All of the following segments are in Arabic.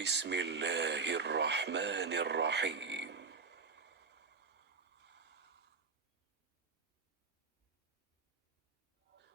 بسم الله الرحمن الرحيم.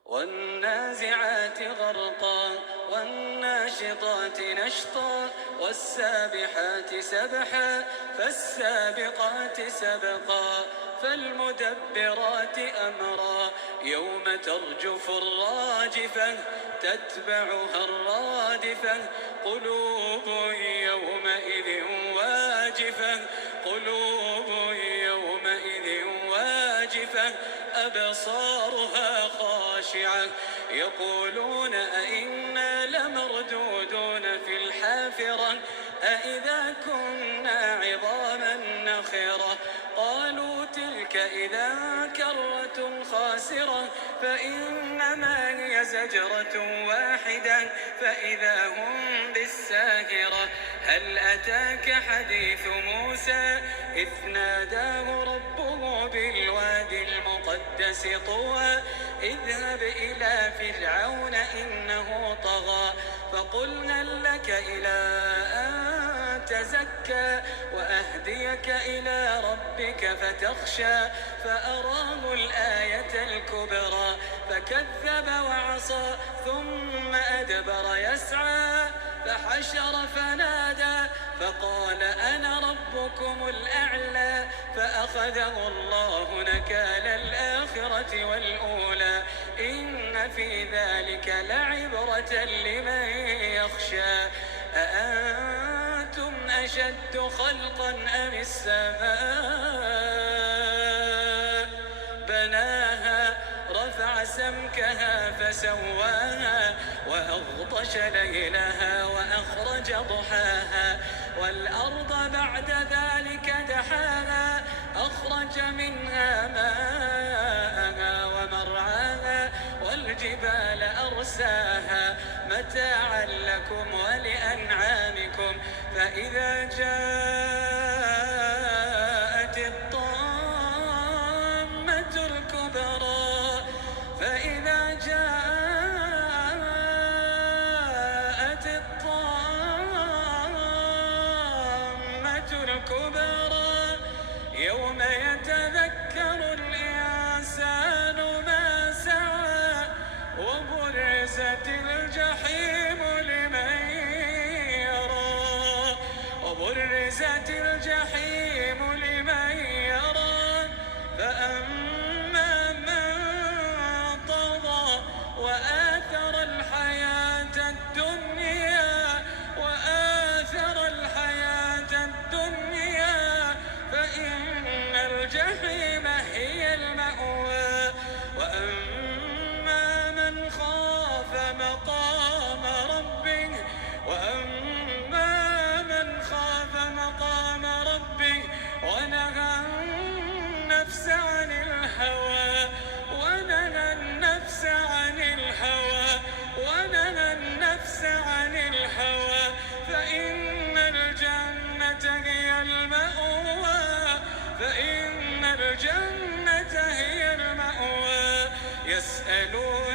والنازعات غرقا والناشطات نشطا والسابحات سبحا فالسابقات سبقا فالمدبرات أمرا يوم ترجف الراجفة تتبعها الرادفة قلوب يومئذ واجفة قلوب يومئذ واجفة أبصارها خاشعة يقولون أئنا لمردودون في الحافرة أئذا كنا عظاما نخرة قالوا تلك إذا كرة خاسرة فإنما هي زجرة واحدة فإذا هم بالساهرة هل أتاك حديث موسى إذ ناداه ربه بالوادي المقدس طوى اذهب إلى فرعون إنه طغى فقلنا لك إلى أن تزكى وأهديك إلى ربك فتخشى فأراه الآية الكبرى فكذب وعصى ثم أدبر يسعى فحشر فنادى فقال أنا ربكم الأعلى فأخذه الله نكال الآخرة والأولى إن في ذلك لعبرة لمن يخشى أأنتم أشد خلقا أم السماء بناها رفع سمكها فسواها وأغطش ليلها وأخرج ضحاها والأرض بعد ذلك دحاها أخرج منها ماءها ومرعاها والجبال أرساها متاعا لكم ولأنعامكم فإذا جاءت الطامة الكبرى فإذا جاءت الطامة الكبرى يوم يتذكر الإنسان ما سعى وبرزت الجحيم لمن يرى وبرزت الجحيم لمن يرى فأما من طغى وآثر الحياة الدنيا فإن الجحيم هي المأوى وأما من خاف مقام ربه ونهى النفس عن الهوى فإن الجنة هي المأوى يسألون